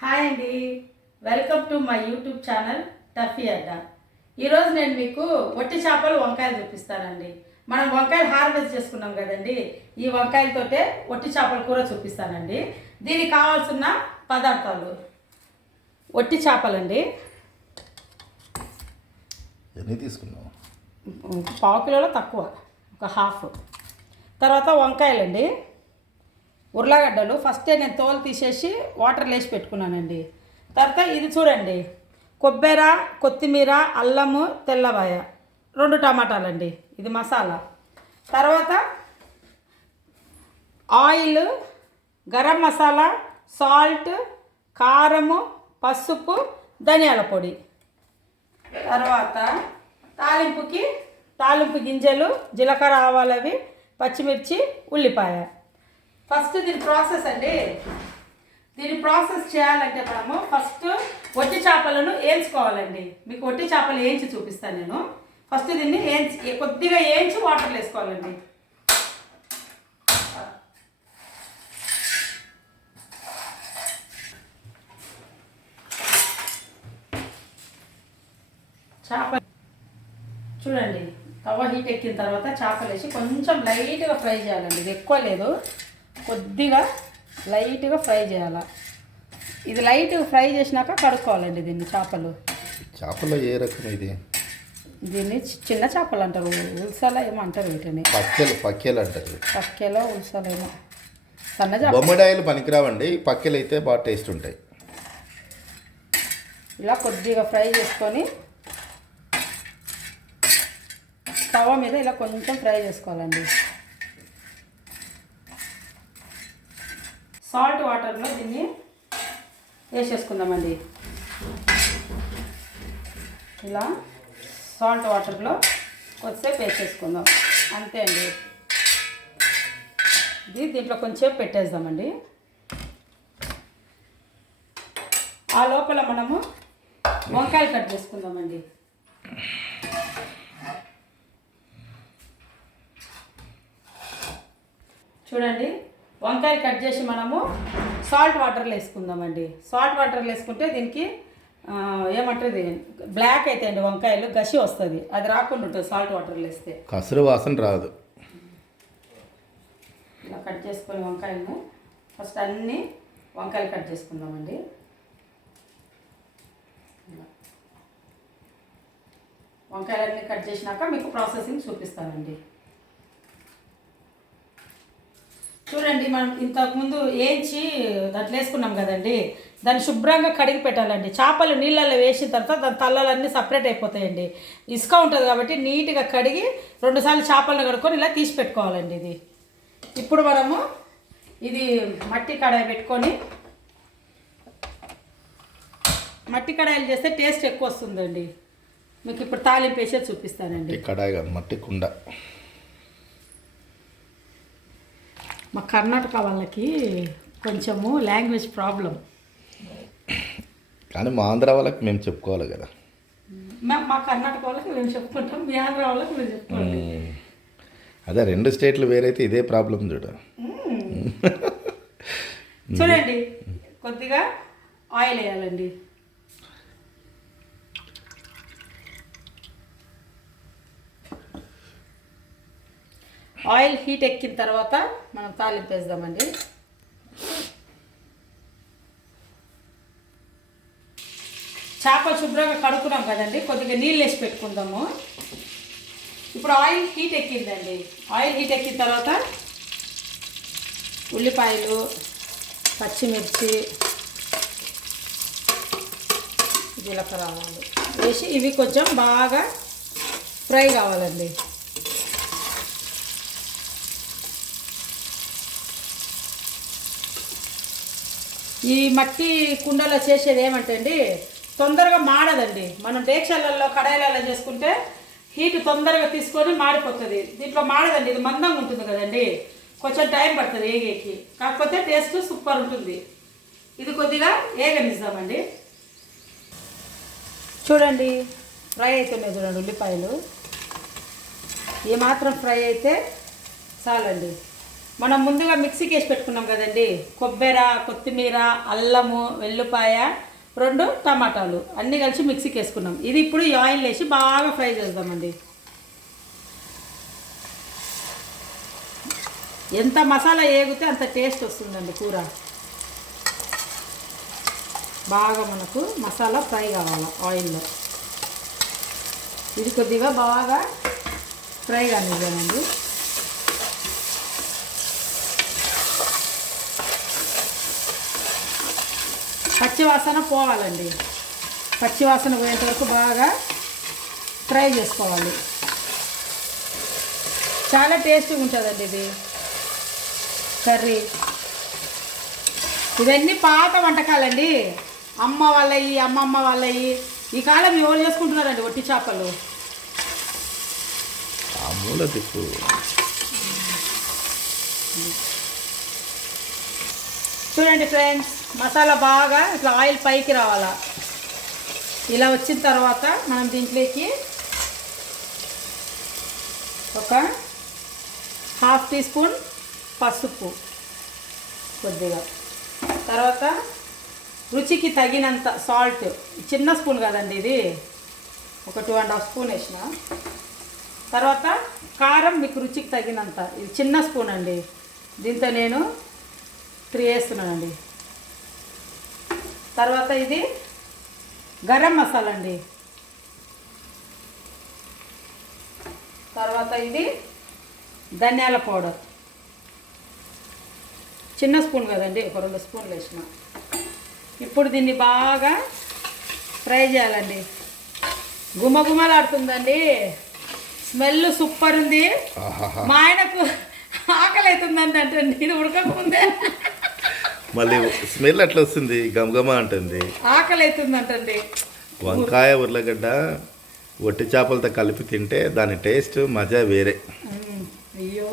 Hi అండి, welcome to my YouTube channel Taffy Adda. ఈరోజు నేను మీకు వట్టి చేపలు వంకాయలు చూపిస్తానండి. మనం వంకాయలు హార్వెస్ట్ చేసుకున్నాం కదండి, ఈ వంకాయలతోటే వట్టి చేపల కూర చూపిస్తానండి. దీనికి కావాల్సిన పదార్థాలు: వట్టి చేపలండి, ఎన్ని తీసుకున్నావు? పావు కిలోలో తక్కువ, ఒక హాఫ్. తర్వాత వంకాయలండి, ఉర్లగడ్డలు ఫస్టే నేను తోలు తీసేసి వాటర్ వేసి పెట్టుకున్నానండి. తర్వాత ఇది చూడండి, కొబ్బెర, కొత్తిమీర, అల్లము, తెల్లవాయ, 2 టమాటాలండి, ఇది మసాలా. తర్వాత ఆయిల్, గరం మసాలా, సాల్ట్, కారము, పసుపు, ధనియాల పొడి. తర్వాత తాలింపు గింజలు, జీలకర్ర, ఆవాలవి, పచ్చిమిర్చి, ఉల్లిపాయ. ఫస్ట్ దీని ప్రాసెస్ అండి. దీని ప్రాసెస్ చేయాలంటే మనము ఫస్ట్ వట్టి చేపలను వేయించుకోవాలండి. మీకు వట్టి చేపలు వేయించి చూపిస్తాను నేను. ఫస్ట్ దీన్ని కొద్దిగా వేయించి వాటర్లో వేసుకోవాలండి. చేప చూడండి, తవ హీట్ ఎక్కిన తర్వాత చేపలు వేసి కొంచెం లైట్గా ఫ్రై చేయాలండి. ఇది ఎక్కువ లేదు, కొద్దిగా లైట్గా ఫ్రై చేయాలి. ఇది లైట్గా ఫ్రై చేసినాక కడుక్కోవాలండి దీన్ని. చేపలు ఏ రకం ఇది? దీన్ని చిన్న చేపలు అంటారు, ఉల్సల ఏమో అంటారు వీటిని. పక్కేలు అంటారు. పక్కేలో ఉల్సలేమో. సన్న చేప. బొమ్మడాయిలు పనికిరావండి, పక్కేలు అయితే బాగా టేస్ట్ ఉంటాయి. ఇలా కొద్దిగా ఫ్రై చేసుకొని తవ మీద ఇలా కొంచెం ఫ్రై చేసుకోవాలండి. సాల్ట్ వాటర్లో దీన్ని వేసేసుకుందామండి. ఇలా సాల్ట్ వాటర్లో కొద్దిసేపు వేసేసుకుందాం, అంతే అండి. దీంట్లో కొంచెం పెట్టేద్దామండి. ఆ లోపల మనము వంకాయలు కట్ చేసుకుందామండి. చూడండి, వంకాయలు కట్ చేసి మనము సాల్ట్ వాటర్లో వేసుకుందామండి. సాల్ట్ వాటర్లో వేసుకుంటే దీనికి ఏమంటుంది, బ్లాక్ అయితే అండి వంకాయలు, గసి వస్తుంది. అది రాకుండా ఉంటుంది సాల్ట్ వాటర్లో వేస్తే, కసురు వాసన రాదు. ఇలా కట్ చేసుకొని వంకాయలను ఫస్ట్ అన్నీ వంకాయలు కట్ చేసుకుందామండి. వంకాయలన్నీ కట్ చేసినాక మీకు ప్రాసెసింగ్ చూపిస్తానండి. చూడండి, మనం ఇంతకుముందు వేయించి దాంట్లో వేసుకున్నాం కదండి, దాన్ని శుభ్రంగా కడిగి పెట్టాలండి. చేపలు నీళ్ళల్లో వేసిన తర్వాత దాని తల్లలన్నీ సపరేట్ అయిపోతాయండి. ఇసుక ఉంటుంది కాబట్టి నీట్గా కడిగి 2 సార్లు చేపలను కడుక్కొని ఇలా తీసి పెట్టుకోవాలండి. ఇప్పుడు మనము ఇది మట్టి కడాయి పెట్టుకొని, మట్టి కడాయిలు చేస్తే టేస్ట్ ఎక్కువ వస్తుందండి. మీకు ఇప్పుడు తాలింపు వేసే చూపిస్తానండి. కడాయి కాదు, మట్టి కుండ. మా కర్ణాటక వాళ్ళకి కొంచెము లాంగ్వేజ్ ప్రాబ్లం, కానీ మా ఆంధ్ర వాళ్ళకి మేము చెప్పుకోవాలి కదా. మా కర్ణాటక వాళ్ళకి మేము చెప్పుకుంటాం, మీ ఆంధ్ర వాళ్ళకి మేము చెప్పుకోవాలి. అదే 2 స్టేట్లు వేరైతే ఇదే ప్రాబ్లం చూడ. చూడండి, కొద్దిగా ఆయిల్ వేయాలండి. ఆయిల్ హీట్ ఎక్కిన తర్వాత మనం తాలింపు వేద్దామండి. చేపలు శుభ్రంగా కడుక్కున్నాం కదండి, కొద్దిగా నీళ్ళు వేసి పెట్టుకుందాము. ఇప్పుడు ఆయిల్ హీట్ ఎక్కిందండి. ఆయిల్ హీట్ ఎక్కిన తర్వాత ఉల్లిపాయలు, పచ్చిమిర్చి, జీలకర్ర, ఆవాలు వేసి ఇవి కొంచెం బాగా ఫ్రై కావాలండి. ఈ మట్టి కుండలో చేసేది ఏమంటే అండి, తొందరగా మాడదండి. మనం డేక్షలలో, కడాయిలలో చేసుకుంటే హీట్ తొందరగా తీసుకొని మాడిపోతుంది. దీంట్లో మాడదండి, ఇది మందంగా ఉంటుంది కదండి, కొంచెం టైం పడుతుంది ఏగేకి. కాకపోతే టేస్ట్ సూపర్ ఉంటుంది. ఇది కొద్దిగా ఏగనిస్తామండి. చూడండి, ఫ్రై అవుతున్నాయి చూడండి ఉల్లిపాయలు. ఏమాత్రం ఫ్రై అయితే చాలండి. మనం ముందుగా మిక్సీకి వేసి పెట్టుకున్నాం కదండి, కొబ్బరి, కొత్తిమీర, అల్లము, వెల్లుపాయ, 2 టమాటాలు అన్నీ కలిసి మిక్సీకి వేసుకున్నాం. ఇది ఇప్పుడు ఈ ఆయిల్ వేసి బాగా ఫ్రై చేద్దామండి. ఎంత మసాలా వేగితే అంత టేస్ట్ వస్తుందండి కూర. బాగా మనకు మసాలా ఫ్రై కావాలి ఆయిల్లో. ఇది కొద్దిగా బాగా ఫ్రై కానివ్వండి. పచ్చివాసన పోవాలండి. పచ్చివాసన పోయేంత వరకు బాగా ఫ్రై చేసుకోవాలి. చాలా టేస్టీగా ఉంటుందండి ఇది కర్రీ. ఇవన్నీ పాత వంటకాలండి, అమ్మ వాళ్ళవి, అమ్మమ్మ వాళ్ళవి. ఈ కాలం ఎవరు చేసుకుంటున్నారండి ఒట్టి చేపలు? చూడండి ఫ్రెండ్స్, మసాలా బాగా ఇట్లా ఆయిల్ పైకి రావాలా. ఇలా వచ్చిన తర్వాత మనం దీంట్లోకి ఒక 1/2 టీ స్పూన్ పసుపు, కొద్దిగా తర్వాత రుచికి తగినంత సాల్ట్. చిన్న స్పూన్ కదండి ఇది, ఒక 2.5 స్పూన్ వేసిన. తర్వాత కారం మీకు రుచికి తగినంత, ఇది చిన్న స్పూన్ అండి, దీంతో నేను 3 వేస్తున్నానండి. తర్వాత ఇది గరం మసాలా అండి. తర్వాత ఇది ధనియాల పౌడర్, చిన్న స్పూన్ కదండి, ఒక 2 స్పూన్లు వేసిన. ఇప్పుడు దీన్ని బాగా ఫ్రై చేయాలండి. గుమగుమలాడుతుందండి, స్మెల్ సూపర్ ఉంది. మా ఆయనకు ఆకలి అవుతుందండి అంటే ఇది ఉడకముందే మళ్ళీ స్మెల్ అట్లా వస్తుంది, గమగమ అంటుంది. ఆకలి అవుతుందంటండి. వంకాయ, ఉర్లగడ్డ, ఒట్టి చేపలతో కలిపి తింటే దాని టేస్ట్ మజా వేరే.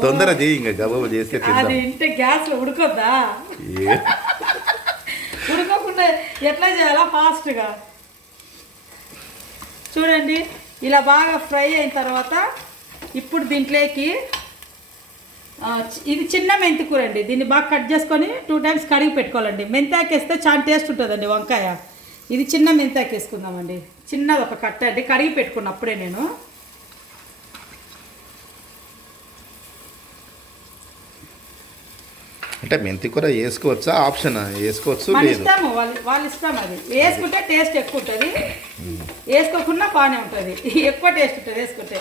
తొందర చేయి, ఇంకా గబగబ చేస్తే అది ఇంటే గ్యాస్లో ఉడకొద్దా? ఉడకకుండా ఎట్లా చేయాలా ఫాస్ట్గా? చూడండి, ఇలా బాగా ఫ్రై అయిన తర్వాత ఇప్పుడు దీంట్లోకి ఇది చిన్న మెంతి కూర అండి. దీన్ని బాగా కట్ చేసుకొని 2 టైమ్స్ కడిగి పెట్టుకోవాలండి. మెంతాకు వేస్తే చాలా టేస్ట్ ఉంటుందండి వంకాయ. ఇది చిన్న మెంతాకు వేసుకుందామండి, చిన్నది ఒక కట్ట అండి, కడిగి పెట్టుకున్నప్పుడే నేను. అంటే మెంతి కూర వేసుకోవచ్చా? ఆప్షన్ వేసుకోవచ్చు, మన ఇష్టము, వాళ్ళ ఇష్టం. అది వేసుకుంటే టేస్ట్ ఎక్కువ ఉంటుంది, వేసుకోకుండా బాగానే ఉంటుంది, ఎక్కువ టేస్ట్ ఉంటుంది వేసుకుంటే.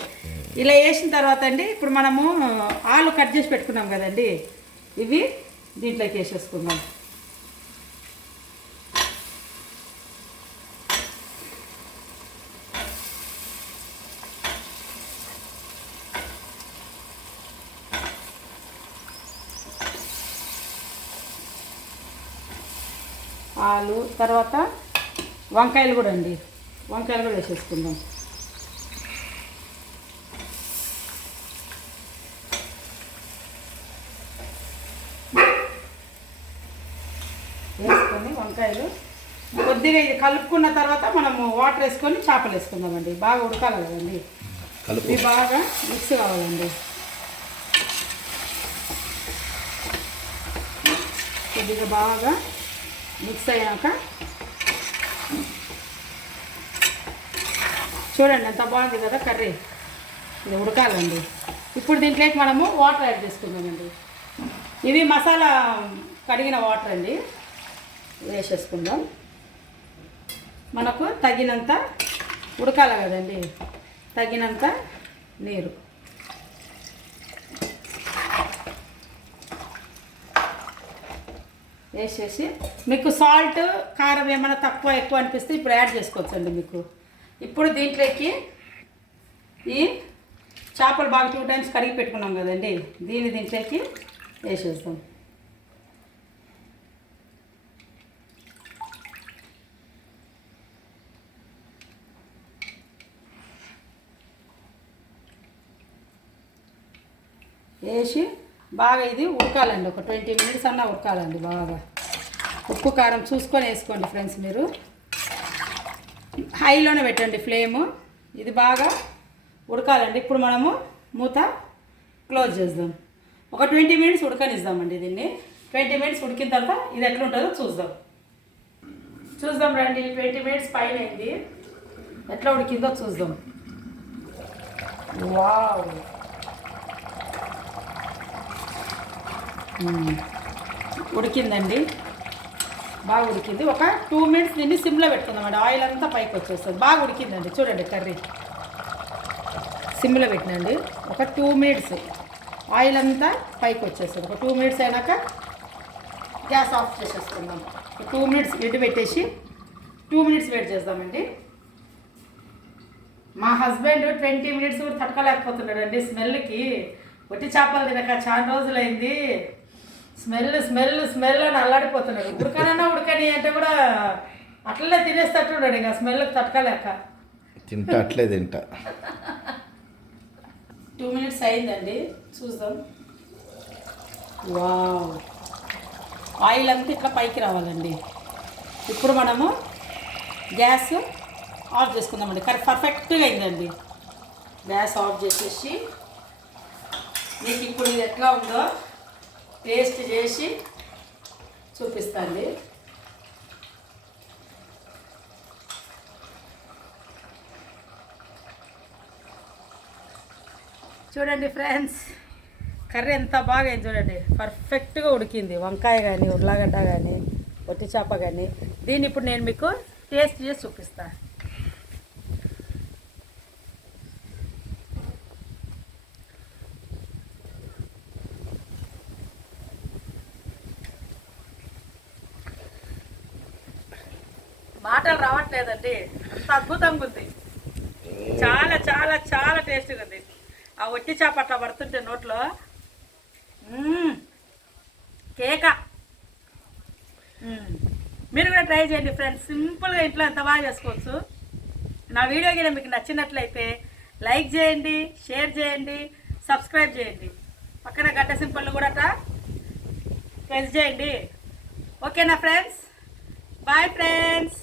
ఇలా వేసిన తర్వాత అండి ఇప్పుడు మనము ఆలు కట్ చేసి పెట్టుకున్నాం కదండి, ఇవి దీంట్లోకి వేసేసుకుందాం. ఆలు తర్వాత వంకాయలు కూడా అండి, వంకాయలు కూడా వేసేసుకుందాం. వేసుకొని వంకాయలు కొద్దిగా ఇది కలుపుకున్న తర్వాత మనము వాటర్ వేసుకొని చేపలు వేసుకుందామండి. బాగా ఉడకాలి కదండి, ఇది బాగా మిక్స్ కావాలండి. కొద్దిగా బాగా మిక్స్ అయ్యాక చూడండి ఎంత బాగుంది కదా కర్రీ. ఇది ఉడకాలండి. ఇప్పుడు దీంట్లోకి మనము వాటర్ యాడ్ చేసుకుందామండి. ఇవి మసాలా కడిగిన వాటర్ అండి, వేసేసుకుందాం. మనకు తగినంత ఉడకాలి కదండి, తగినంత నీరు. వేసేసి మీకు సాల్ట్, కారం ఏమైనా తక్కువ ఎక్కువ అనిపిస్తే ఇప్పుడు యాడ్ చేసుకోవచ్చండి మీకు. ఇప్పుడు దీంట్లోకి ఈ చేపలు బాగా 2 టైమ్స్ కడిగి పెట్టుకున్నాం కదండి, దీంట్లోకి వేసేస్తాం. వేసి బాగా ఇది ఉడకాలండి, ఒక 20 మినిట్స్ అన్నా ఉడకాలండి బాగా. ఉప్పు కారం చూసుకొని వేసుకోండి ఫ్రెండ్స్ మీరు. హైలోనే పెట్టండి ఫ్లేము, ఇది బాగా ఉడకాలండి. ఇప్పుడు మనము మూత క్లోజ్ చేద్దాం. ఒక 20 మినిట్స్ ఉడకనిద్దామండి దీన్ని. 20 మినిట్స్ ఉడికిన తర్వాత ఇది ఎట్లా ఉంటుందో చూద్దాం రండి. 20 మినిట్స్ పైన అయింది, ఎట్లా ఉడికిందో చూద్దాం. వావ్, ఉడికిందండి, బాగా ఉడికింది. ఒక 2 మినిట్స్ దీన్ని సిమ్లో పెట్టుకుందామండి, ఆయిల్ అంతా పైకి వచ్చేస్తుంది. బాగా ఉడికిందండి, చూడండి కర్రీ సిమ్లో పెట్టినండి. ఒక 2 మినిట్స్ ఆయిల్ అంతా పైకి వచ్చేస్తుంది. ఒక 2 మినిట్స్ అయినాక గ్యాస్ ఆఫ్ చేసేసుకుందాం. 2 మినిట్స్ లిడ్ పెట్టేసి 2 మినిట్స్ వెయిట్ చేద్దామండి. మా హస్బెండ్ 20 మినిట్స్ కూడా తట్టుకోలేకపోతున్నాడండి స్మెల్కి. వట్టి చేపలు తినక చాలా రోజులైంది, స్మెల్ స్మెల్ స్మెల్ అని అల్లాడిపోతున్నాడు. ఉడకని అంటే కూడా అట్లనే తినేస్తట్టున్నాడు, ఇంకా స్మెల్కి తట్టుకోలేక. అట్లే తింటా. 2 మినిట్స్ అయిందండి, చూద్దాం. వావ్, ఆయిల్ అంతా ఇట్లా పైకి రావాలండి. ఇప్పుడు మనము గ్యాస్ ఆఫ్ చేసుకుందామండి. కరెక్ట్ పర్ఫెక్ట్గా అయిందండి. గ్యాస్ ఆఫ్ చేసేసి మీకు ఇప్పుడు ఇది ఎట్లా ఉందో టేస్ట్ చేసి చూపిస్తాండి. చూడండి ఫ్రెండ్స్, కర్రీ ఎంత బాగా అయింది చూడండి, పర్ఫెక్ట్గా ఉడికింది. వంకాయ కానీ, ఉర్లగడ్డ కానీ, వట్టి చేప కానీ. దీన్ని ఇప్పుడు నేను మీకు టేస్ట్ చేసి చూపిస్తాను. మాటలు రావట్లేదండి, అంత అద్భుతంగా ఉంది. చాలా చాలా చాలా టేస్టీగా ఉంది. ఆ వట్టి చేప అట్లా పడుతుంటే నోట్లో కేక. మీరు కూడా ట్రై చేయండి ఫ్రెండ్స్, సింపుల్గా ఇంట్లో ఎంత బాగా చేసుకోవచ్చు. నా వీడియో కూడా మీకు నచ్చినట్లయితే లైక్ చేయండి, షేర్ చేయండి, సబ్స్క్రైబ్ చేయండి. పక్కన గంట సింపుల్ కూడా ప్రెస్ చేయండి. ఓకేనా ఫ్రెండ్స్? Bye friends.